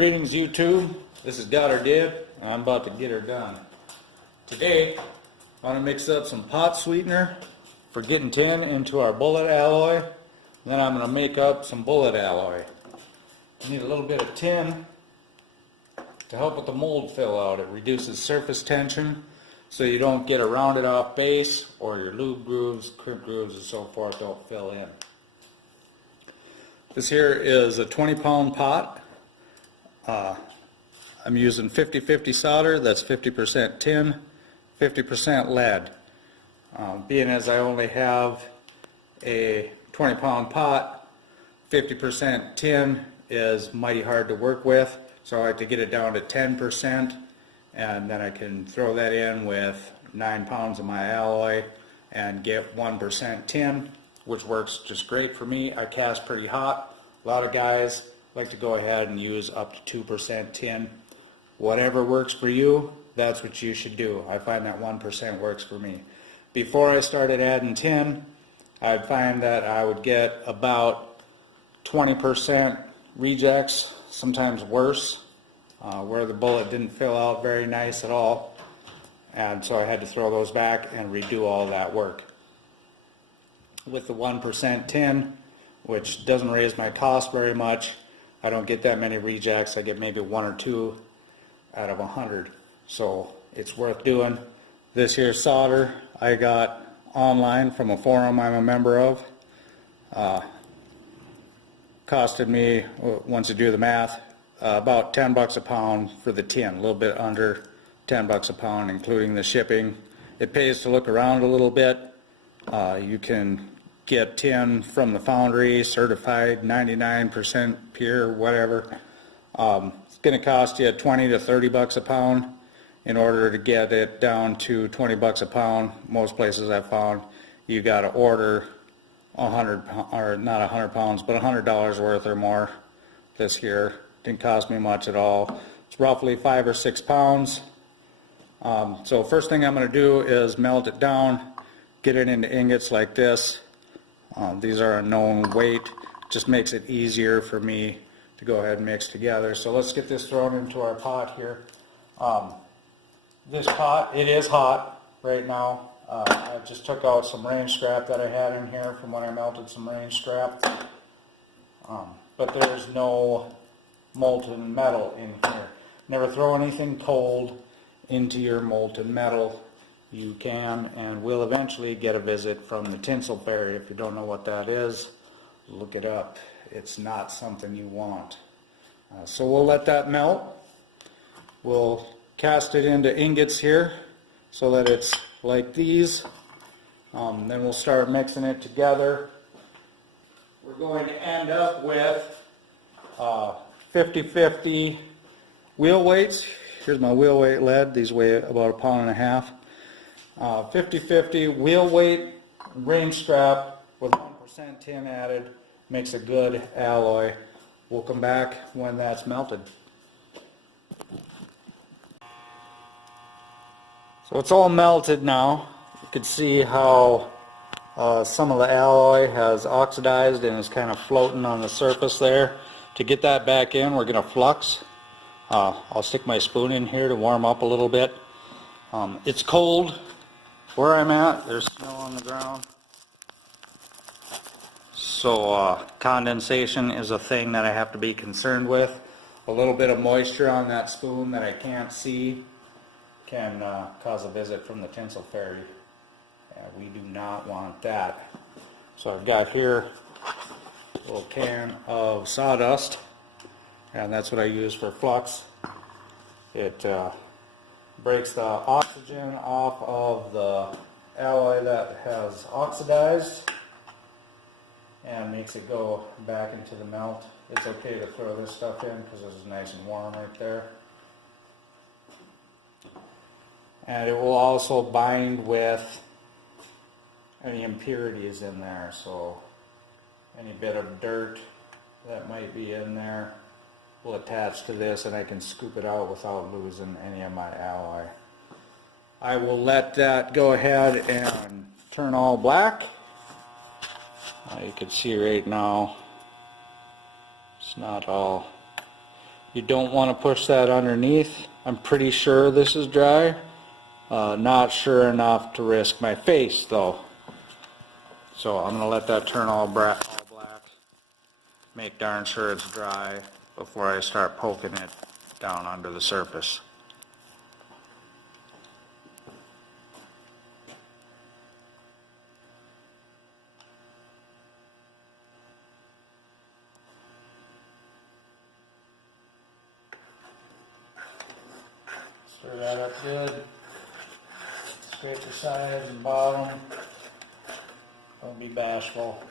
Greetings YouTube, this is Got Her Did, and I'm about to get her done. Today, I want to mix up some pot sweetener for getting tin into our bullet alloy. Then I'm going to make up some bullet alloy. I need a little bit of tin to help with the mold fill out. It reduces surface tension so you don't get a rounded off base or your lube grooves, crimp grooves and so forth don't fill in. This here is a 20-pound pot. I'm using 50-50 solder, that's 50% tin, 50% lead. Being as I only have a 20-pound pot, 50% tin is mighty hard to work with, so I like to get it down to 10%, and then I can throw that in with 9 pounds of my alloy and get 1% tin, which works just great for me. I cast pretty hot. A lot of guys like to go ahead and use up to 2% tin. Whatever works for you, that's what you should do. I find that 1% works for me. Before I started adding tin, I'd find that I would get about 20% rejects, sometimes worse, where the bullet didn't fill out very nice at all. And so I had to throw those back and redo all that work. With the 1% tin, which doesn't raise my cost very much, I don't get that many rejects. I get maybe 1 or 2 out of 100. So it's worth doing. This here solder I got online from a forum I'm a member of. Costed me, once you do the math, about 10 bucks a pound for the tin, a little bit under 10 bucks a pound including the shipping. It pays to look around a little bit. You can get tin from the foundry, certified 99% pure, whatever. It's going to cost you 20 to 30 bucks a pound in order to get it down to 20 bucks a pound. Most places I've found you got to order 100, or not 100 pounds, but $100 worth or more. This year didn't cost me much at all. It's roughly 5 or 6 pounds. So first thing I'm going to do is melt it down, get it into ingots like this. These are a known weight. Just makes it easier for me to go ahead and mix together. So let's get this thrown into our pot here. This pot, it is hot right now. I just took out some range scrap that I had in here from when I melted some range scrap. But there's no molten metal in here. Never throw anything cold into your molten metal. You can and will eventually get a visit from the tinsel fairy. If you don't know what that is, look it up. It's not something you want. So we'll let that melt. We'll cast it into ingots here so that it's like these. Then we'll start mixing it together. We're going to end up with 50-50 wheel weights. Here's my wheel weight lead. These weigh about 1.5 pounds. 50-50 wheel weight range scrap with 1% tin added makes a good alloy. We'll come back when that's melted. So it's all melted now. You can see how some of the alloy has oxidized and is kind of floating on the surface there. To get that back in, we're going to flux. I'll stick my spoon in here to warm up a little bit. It's cold. Where I'm at, there's snow on the ground. So condensation is a thing that I have to be concerned with. A little bit of moisture on that spoon that I can't see can cause a visit from the tinsel fairy. We do not want that. So I've got here a little can of sawdust, and that's what I use for flux. It breaks the oxygen off of the alloy that has oxidized and makes it go back into the melt. It's okay to throw this stuff in because this is nice and warm right there. And it will also bind with any impurities in there, so any bit of dirt that might be in there will attach to this and I can scoop it out without losing any of my alloy. I will let that go ahead and turn all black. You can see right now it's not all You don't want to push that underneath. I'm pretty sure this is dry. Not sure enough to risk my face though. So I'm going to let that turn all black. Make darn sure it's dry before I start poking it down under the surface. Stir that up good. Scrape the sides and bottom. Don't be bashful.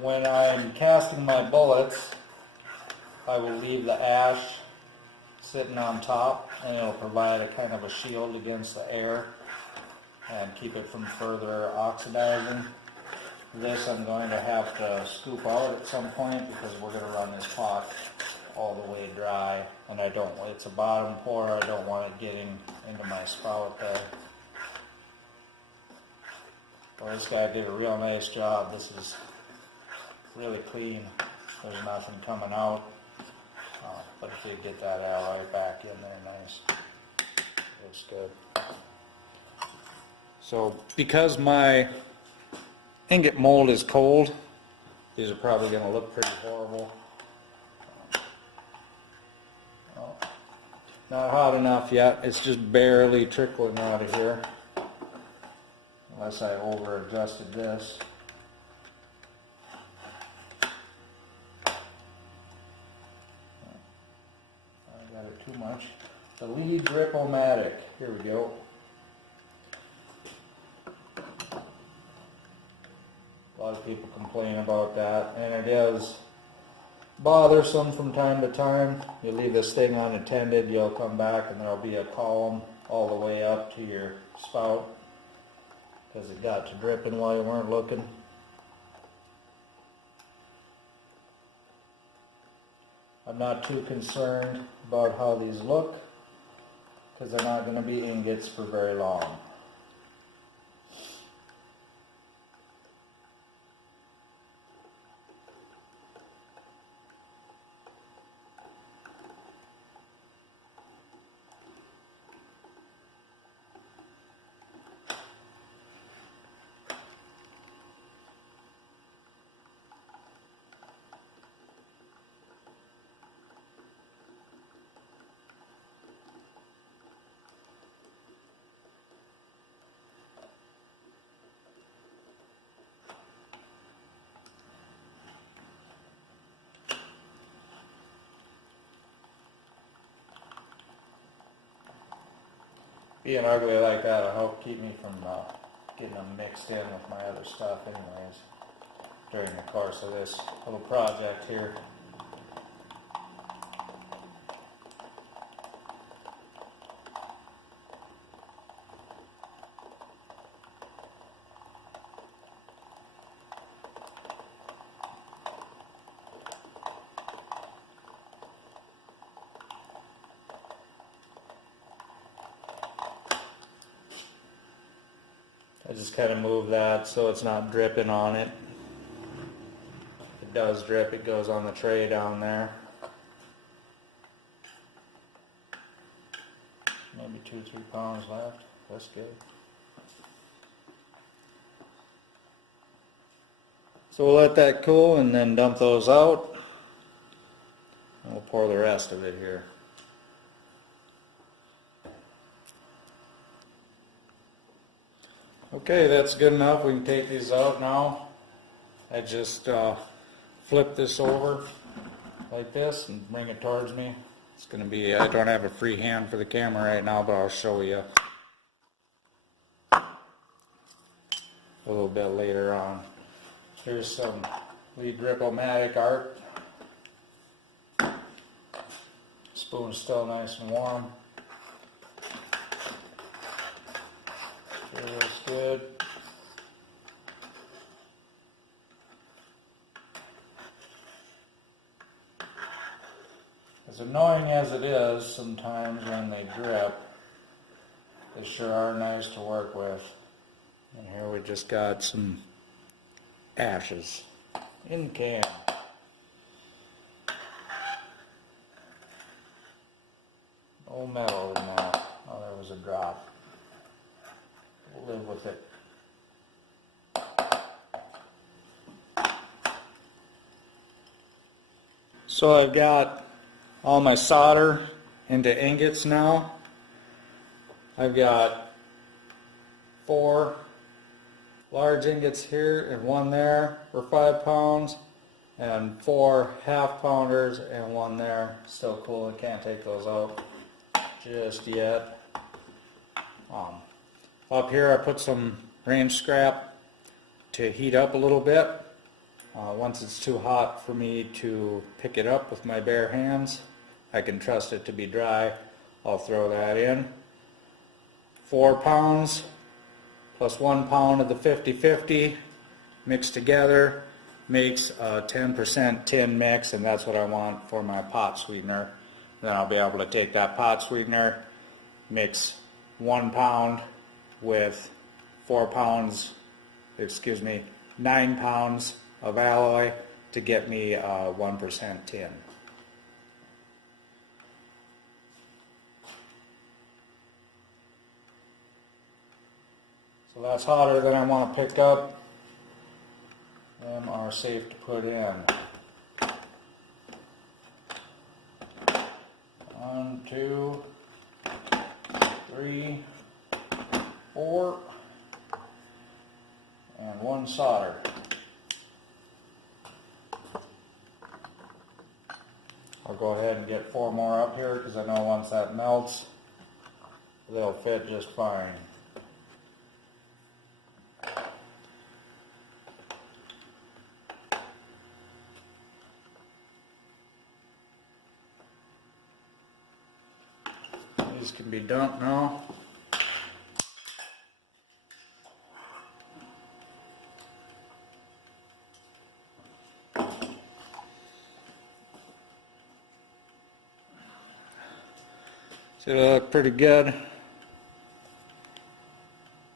When I'm casting my bullets, I will leave the ash sitting on top, and it'll provide a kind of a shield against the air and keep it from further oxidizing. This I'm going to have to scoop out at some point because we're going to run this pot all the way dry, and it's a bottom pour, I don't want it getting into my spout there. Well, this guy did a real nice job. This is really clean. There's nothing coming out. But if you get that alloy back in there nice, looks good. So because my ingot mold is cold, these are probably going to look pretty horrible. Well, not hot enough yet. It's just barely trickling out of here. Unless I over adjusted this. Too much. The Lee Drip-O-Matic. Here we go. A lot of people complain about that, and it is bothersome from time to time. You leave this thing unattended, you'll come back and there'll be a column all the way up to your spout because it got to dripping while you weren't looking. I'm not too concerned about how these look because they're not going to be ingots for very long. Being ugly like that will help keep me from getting them mixed in with my other stuff anyways during the course of this little project here. I just kind of move that so it's not dripping on it. If it does drip, it goes on the tray down there. Maybe 2-3 pounds left. That's good. So we'll let that cool and then dump those out. And we'll pour the rest of it here. Okay, that's good enough. We can take these out now. I just flip this over like this and bring it towards me. It's going to be, I don't have a free hand for the camera right now, but I'll show you a little bit later on. Here's some Lee Drip-O-Matic art. Spoon's still nice and warm. Feels good. As annoying as it is sometimes when they drip, They sure are nice to work with. And here we just got some ashes in can. No metal in that. Oh, there was a drop. We'll live with it. So I've got all my solder into ingots now. I've got 4 large ingots here and 1 there for 5 pounds, and 4 half-pounders and 1 there. Still cool, I can't take those out just yet. Up here I put some range scrap to heat up a little bit. Once it's too hot for me to pick it up with my bare hands, I can trust it to be dry. I'll throw that in. 4 pounds plus 1 pound of the 50/50 mixed together makes a 10% tin mix, and that's what I want for my pot sweetener. Then I'll be able to take that pot sweetener, mix 1 pound with 9 pounds of alloy to get me 1% tin. So that's hotter than I want to pick up. Them are safe to put in. 1, 2, 3, 4, and 1 solder. I'll go ahead and get 4 more up here because I know once that melts, they'll fit just fine. These can be dumped now. So they look pretty good.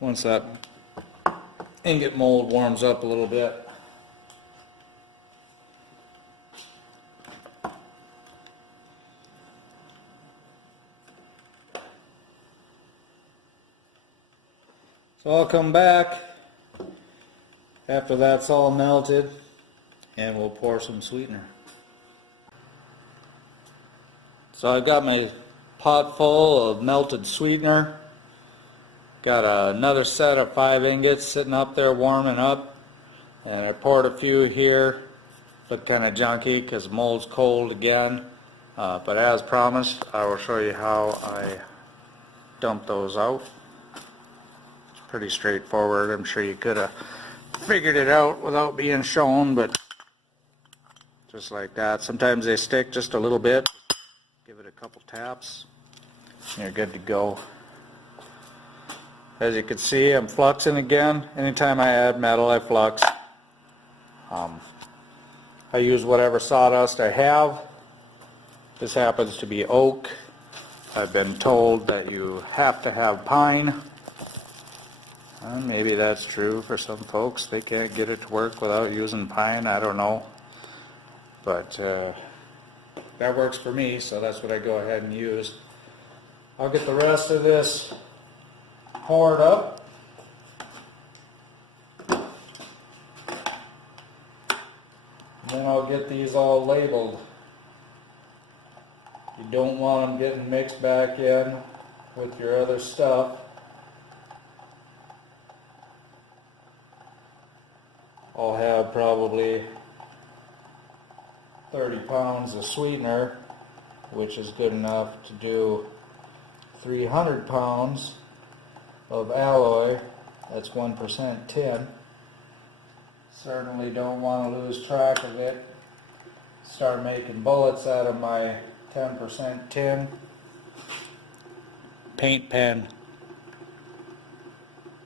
Once that ingot mold warms up a little bit. So I'll come back after that's all melted and we'll pour some sweetener. So I've got my pot full of melted sweetener. Got another set of 5 ingots sitting up there warming up, and I poured a few here. Look kind of junky because the mold's cold again, but as promised I will show you how I dump those out. It's pretty straightforward. I'm sure you could have figured it out without being shown, but just like that. Sometimes they stick just a little bit. Give it a couple taps and you're good to go. As you can see, I'm fluxing again. Anytime I add metal, I flux. I use whatever sawdust I have. This happens to be oak. I've been told that you have to have pine. Maybe that's true for some folks. They can't get it to work without using pine. I don't know. But that works for me, so that's what I go ahead and use. I'll get the rest of this poured up. And then I'll get these all labeled. You don't want them getting mixed back in with your other stuff. I'll have probably 30 pounds of sweetener, which is good enough to do 300 pounds of alloy. That's 1% tin. Certainly don't want to lose track of it. Start making bullets out of my 10% tin. Paint pen.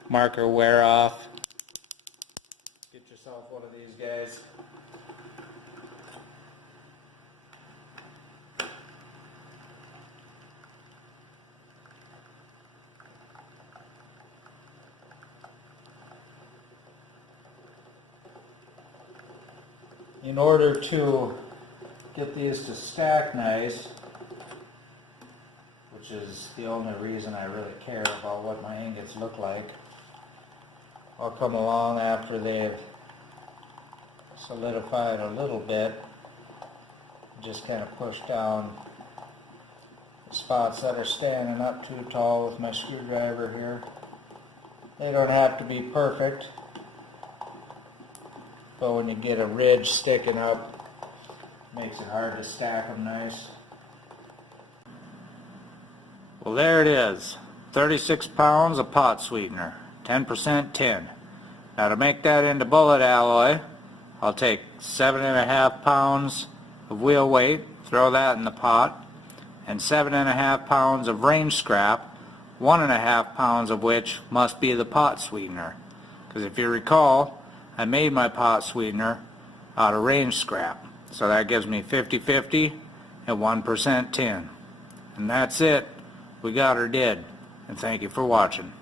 Marker wear off. Get yourself one of these guys. in order to get these to stack nice, which is the only reason I really care about what my ingots look like, I'll come along after they've solidified a little bit, just kind of push down the spots that are standing up too tall with my screwdriver here. They don't have to be perfect, but when you get a ridge sticking up, it makes it hard to stack them nice. Well, there it is, 36 pounds of pot sweetener, 10% tin. Now to make that into bullet alloy, I'll take 7.5 pounds of wheel weight, throw that in the pot, and 7.5 pounds of range scrap, 1.5 pounds of which must be the pot sweetener. Because if you recall, I made my pot sweetener out of range scrap. So that gives me 50-50 and 1% tin. And that's it. We got her did. And thank you for watching.